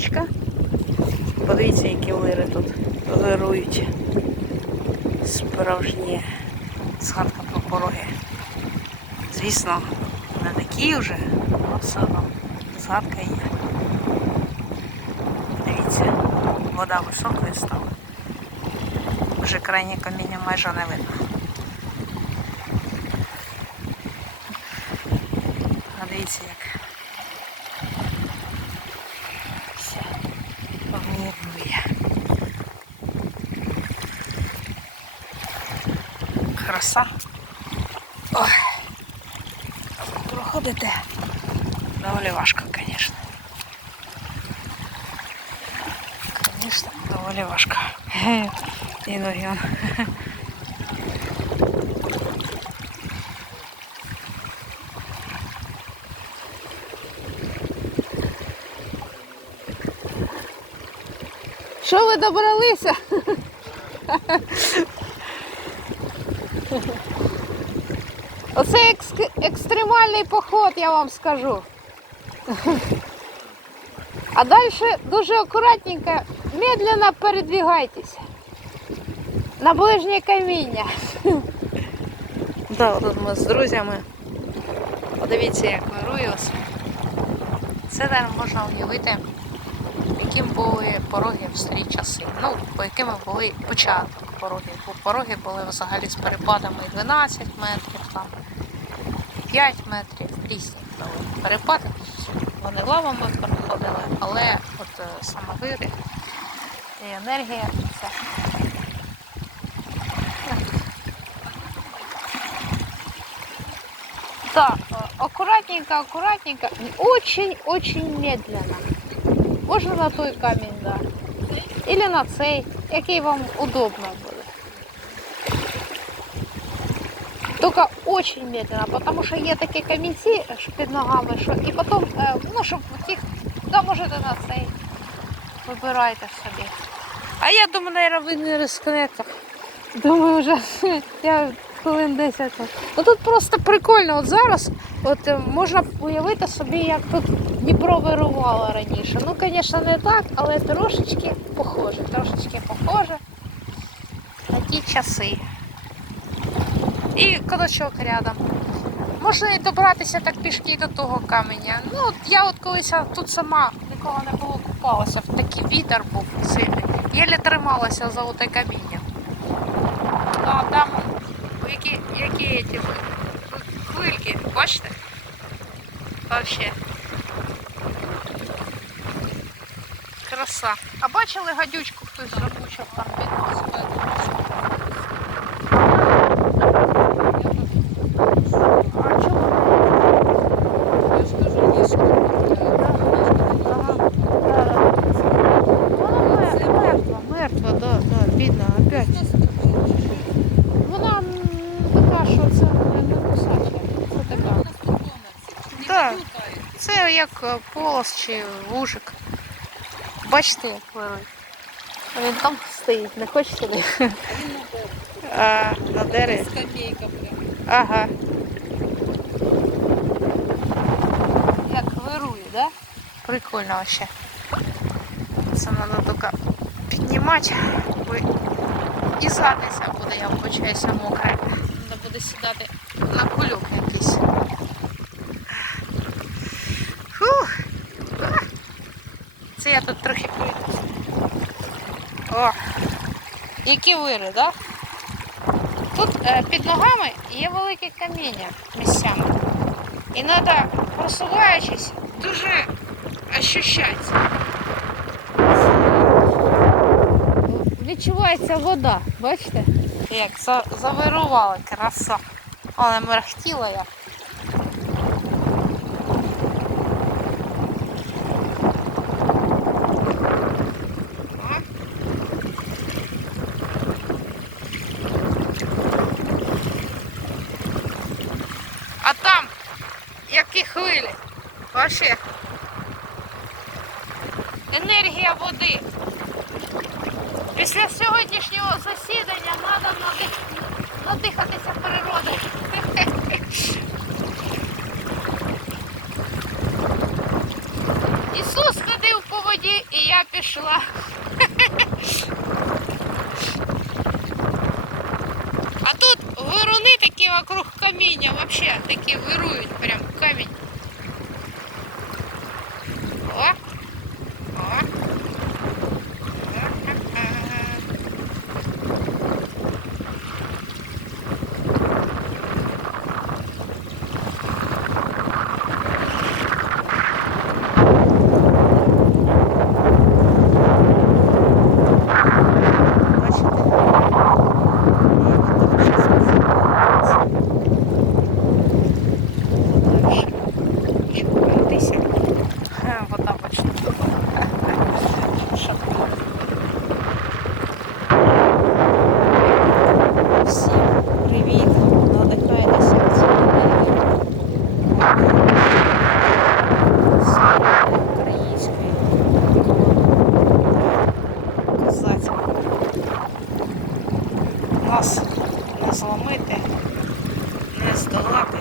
річка. Подивіться, які вири тут вирують. Справжні згадка про пороги. Звісно, не такі вже, але все одно згадка є. Дивіться, вода високою стала. Вже крайнє каміння майже не видно. А дивіться як. Все вирує. Краса. Ой. Проходите. Доволі важко, звісно. Звісно, доволі важко. І ноги. Що ви добралися? Оце екск- екстремальний поход, я вам скажу. А далі дуже акуратненько, медленно передвигайтесь на ближнє каміння. Так, тут ми з друзями. Подивіться, як вирує все. Це навіть можна уявити, яким були пороги в старі часи. Ну, по якими були початок порогів. Бо пороги були взагалі з перепадами 12 метрів, там, 5 метрів, різні перепади. Вони лавами переходили, але от е, саме вири і енергія це. Так, э, аккуратненько, аккуратненько, очень-очень медленно. Можно на той камінь, да. Или на цей, який вам удобно буде. Только очень медленно, потому що є такі камінці під ногами, що і потім, е, ну, щоб їх, да, можете на цей. Вибирайте собі. А я думаю, наверное, ви не рискнете. Думаю, вже я хвилин 10. Ну тут просто прикольно. От зараз от е, можна уявити собі, як тут Дніпро вирувало раніше. Ну, звісно, не так, але трошечки похоже. Трошечки похоже на ті часи. І кадачок рядом. Можна і добратися так пішки до того каменя. Ну, от я от колись тут сама нікого не було купалася, такий вітер був сильний. Єлі трималася за оте каміння. А там які, які ці хвильки, бачите? Вообще. Краса. А бачили гадючку хтось замучив там під Це як е, полос чи вужик. Бачите, як вирує. А Він там стоїть, не хоче сюди. А, на дереві. Скамейка прям. Ага. Як вирує, да? Прикольно вообще. Це треба тільки піднімати, бо і задниця буде, я вибачаюся, мокра. Треба буде сідати на кульок якийсь. Фух. А. Це я тут трохи пройду. О! Які вири, да? Тут е, під ногами є велике каміння місцями. І треба, просуваючись, дуже ощущатися. Відчувається вода, бачите? Як завирувала краса. Вона мерехтіла як. А? А там які хвилі. Вообще. Енергія води. Після сьогоднішнього засідання треба надих... надихатися природою. Ісус ходив по воді. І я пішла. А тут вируни такі вокруг каміння, вообще такі вирують, прям камінь. О! О! Ага. Бачите? Чупитися. Вода почне. Шапка. Всім привіт! Надихає на серці. Своєї української казати. Нас не зламити, не здолати.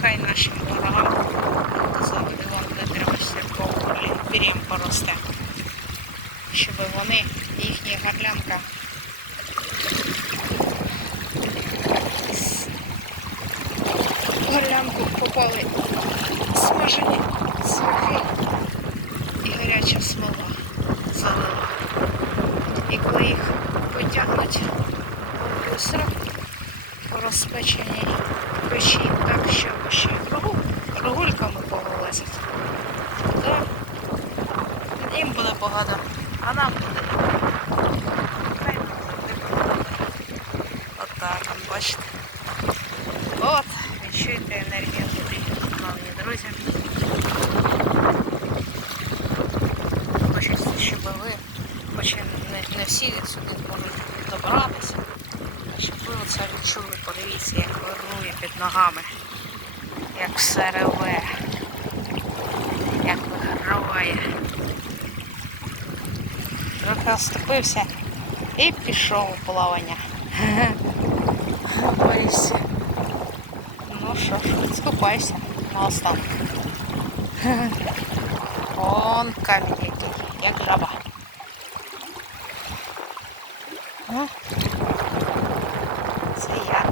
Хай нашим ворогам казав Іван Дмитрович Сірков бір'ям поросте. Щоб вони, їхня горлянка і пішов у плавання. Боюся. Ну що ж, відступайся на останок. Вон камінь який, як жаба. Ну, це я.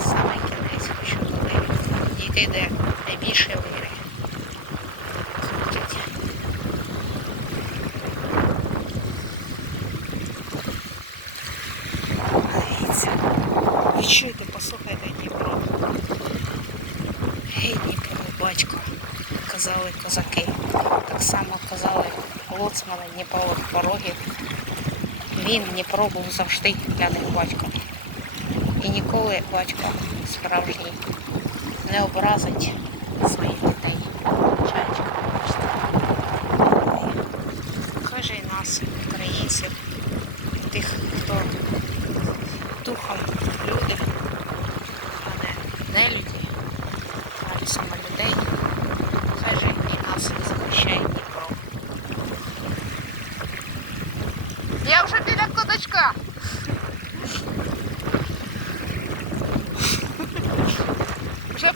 Саме кінець хочу туди дійти, де найбільше вири. Казали козаки. Так само казали лоцмани Дніпрових порогів. Він Дніпро був завжди для них батьком. І ніколи батько справжній не образить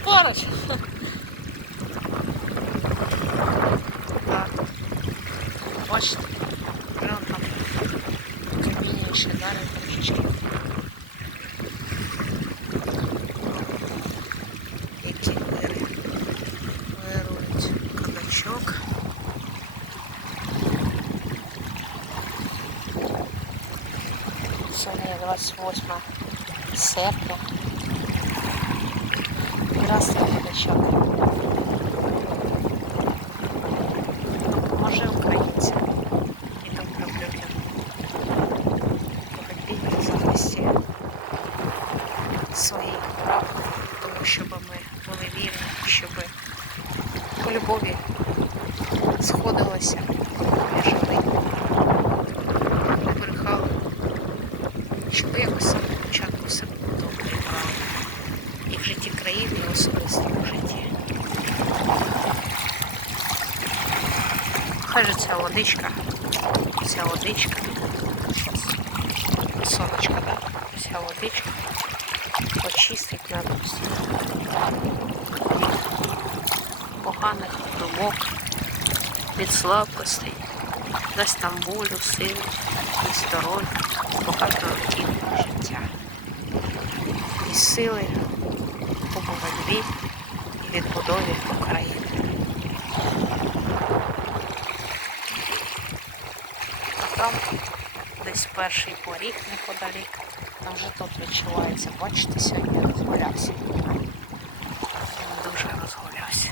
поруч. Так. Бачите, прям там каміння ще далі трошечки. Які вири. Вирують кабачок. Сьогодні 28 серпня. Здравствуй, кабачок. Може українці. І люблю я. Боротьбі за захисті тому щоб ми були вільні, щоб по любові сходилися, ми жили, побрехали, щоб якось з самого початку все було добре і правильно. І в житті країни, і в особистому житті. Хай водичка, ця водичка, сонечка, да? Ця водичка очистить нас всіх поганих думок, від слабкостей, дасть нам волю, силу здоров'я, багато років життя. І сили у боротьбі і відбудові України. А там десь перший поріг неподалік. Там вже тут відчувається. Бачите, сьогодні розгулявся. Він дуже розгулявся.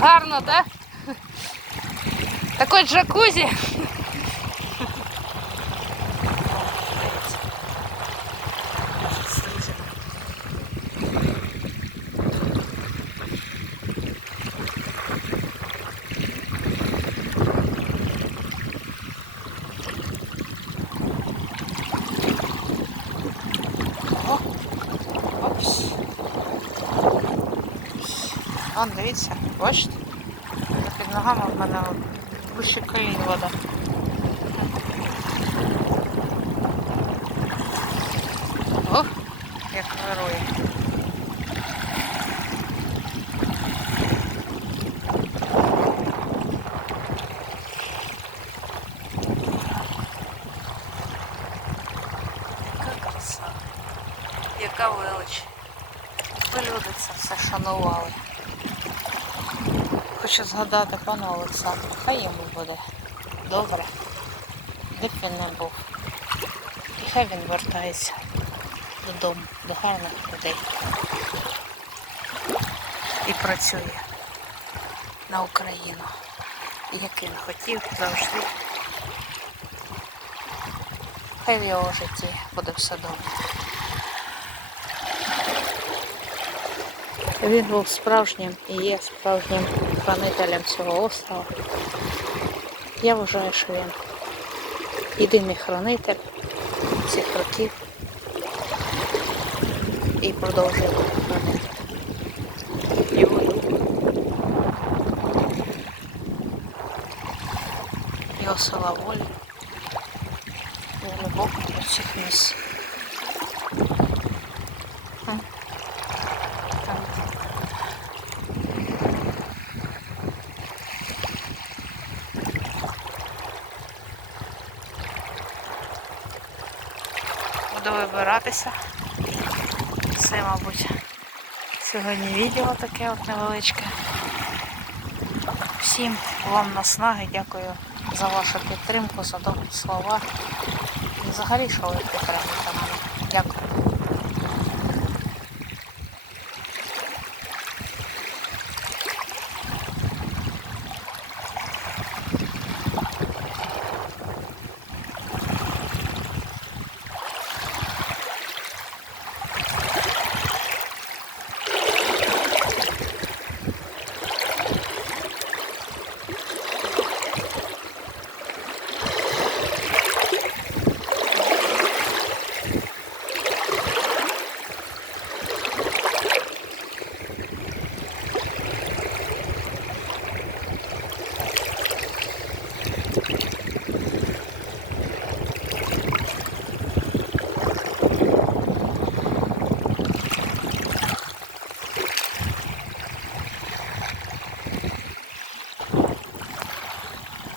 Гарно, так? Такой джакузі. Вон, дивіться, бачите? Під ногами в мене вище колін вода. О, як вирує. Яка краса, яка велич. Ви люди це все шанували. Хочу згадати пана Олександра. Хай йому буде добре, де б він не був. І хай він вертається додому, до гарних людей. І працює на Україну, як він хотів завжди. Хай в його житті буде все добре. Він був справжнім і є справжнім хранителем цього острова. Я вважаю, що він єдиний хранитель цих років і продовжує хранителем. Його його сила волі глибоко до цих місць. Вибиратися. Це, мабуть, сьогодні відео таке от невеличке. Всім вам наснаги, дякую за вашу підтримку, за добрі слова. І взагалі, що ви підтримуєте.